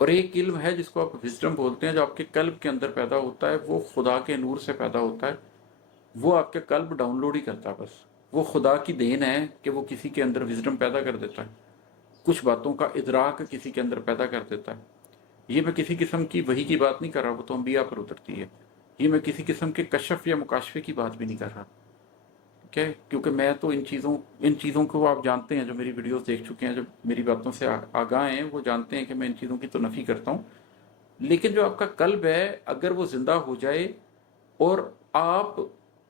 اور ایک علم ہے جس کو آپ وزڈم بولتے ہیں، جو آپ کے قلب کے اندر پیدا ہوتا ہے، وہ خدا کے نور سے پیدا ہوتا ہے، وہ آپ کے قلب ڈاؤن لوڈ ہی کرتا ہے بس۔ وہ خدا کی دین ہے کہ وہ کسی کے اندر وزڈم پیدا کر دیتا ہے، کچھ باتوں کا ادراک کسی کے اندر پیدا کر دیتا ہے۔ یہ میں کسی قسم کی وحی کی بات نہیں کر رہا، وہ تو انبیاء پر اترتی ہے۔ یہ میں کسی قسم کے کشف یا مکاشفے کی بات بھی نہیں کر رہا، ٹھیک ہے؟ کیونکہ میں تو ان چیزوں کو آپ جانتے ہیں، جو میری ویڈیوز دیکھ چکے ہیں، جو میری باتوں سے آگاہ ہیں، وہ جانتے ہیں کہ میں ان چیزوں کی تو نفی کرتا ہوں۔ لیکن جو آپ کا قلب ہے، اگر وہ زندہ ہو جائے اور آپ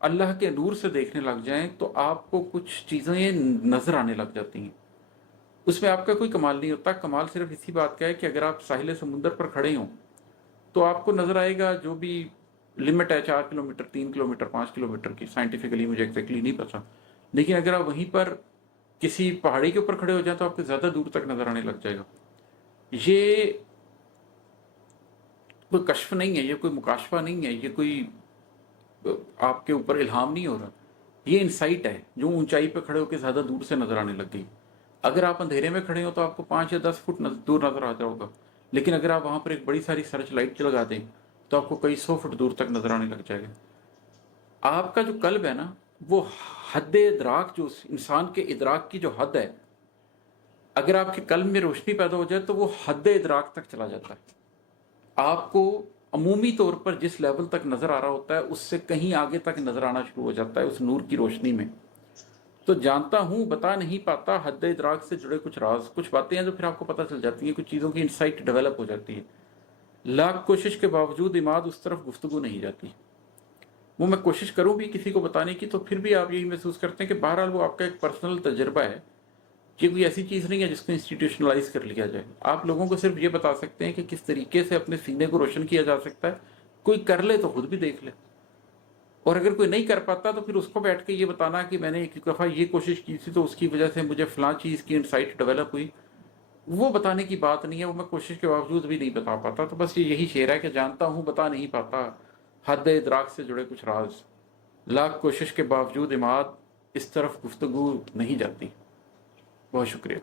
اللہ کے نور سے دیکھنے لگ جائیں، تو آپ کو کچھ چیزیں نظر آنے لگ جاتی ہیں۔ اس میں آپ کا کوئی کمال نہیں ہوتا، کمال صرف اسی بات کا ہے کہ اگر آپ ساحل سمندر پر کھڑے ہوں تو آپ کو نظر آئے گا جو بھی لمٹ ہے، 4 کلومیٹر، 3 کلومیٹر، 5 کلومیٹر کی، سائنٹیفکلی مجھے ایگزیکٹلی نہیں پتا، لیکن اگر آپ وہیں پر کسی پہاڑی کے اوپر کھڑے ہو جائیں تو آپ کو زیادہ دور تک نظر آنے لگ جائے گا۔ یہ کوئی کشف نہیں ہے، یہ کوئی مکاشفہ نہیں ہے، یہ کوئی آپ کے اوپر الہام نہیں ہو رہا، یہ انسائٹ ہے جو اونچائی پہ کھڑے ہو کے زیادہ دور سے نظر آنے لگ گئی۔ اگر آپ اندھیرے میں کھڑے ہو تو آپ کو 5 یا 10 فٹ دور نظر آ جائے گا، لیکن اگر آپ وہاں پر ایک بڑی ساری سرچ لائٹ لگا دیں تو آپ کو کئی 100 فٹ دور تک نظر آنے لگ جائے گا۔ آپ کا جو قلب ہے نا، وہ حد ادراک، جو انسان کے ادراک کی جو حد ہے، اگر آپ کے قلب میں روشنی پیدا ہو جائے تو وہ حد ادراک تک چلا جاتا ہے۔ آپ کو عمومی طور پر جس لیول تک نظر آ رہا ہوتا ہے، اس سے کہیں آگے تک نظر آنا شروع ہو جاتا ہے اس نور کی روشنی میں۔ تو جانتا ہوں، بتا نہیں پاتا، حد ادراک سے جڑے کچھ راز، کچھ باتیں ہیں جو پھر آپ کو پتہ چل جاتی ہیں، کچھ چیزوں کی انسائٹ ڈیولپ ہو جاتی ہے۔ لاکھ کوشش کے باوجود عماد اس طرف گفتگو نہیں جاتی۔ وہ میں کوشش کروں بھی کسی کو بتانے کی تو پھر بھی آپ یہی محسوس کرتے ہیں کہ بہرحال وہ آپ کا ایک پرسنل تجربہ ہے، یہ کوئی ایسی چیز نہیں ہے جس کو انسٹیٹیوشنلائز کر لیا جائے۔ آپ لوگوں کو صرف یہ بتا سکتے ہیں کہ کس طریقے سے اپنے سینے کو روشن کیا جا سکتا ہے، کوئی کر لے تو خود بھی دیکھ لے، اور اگر کوئی نہیں کر پاتا تو پھر اس کو بیٹھ کے یہ بتانا کہ میں نے ایک دفعہ یہ کوشش کی تھی تو اس کی وجہ سے مجھے فلاں چیز کی انسائٹ ڈیولپ ہوئی، وہ بتانے کی بات نہیں ہے، وہ میں کوشش کے باوجود بھی نہیں بتا پاتا۔ تو بس یہی شعر ہے کہ جانتا ہوں بتا نہیں پاتا، حد ادراک سے جڑے کچھ راز، لاکھ کوشش کے باوجود عماد اس طرف گفتگو نہیں جاتی۔ بہت شکریہ۔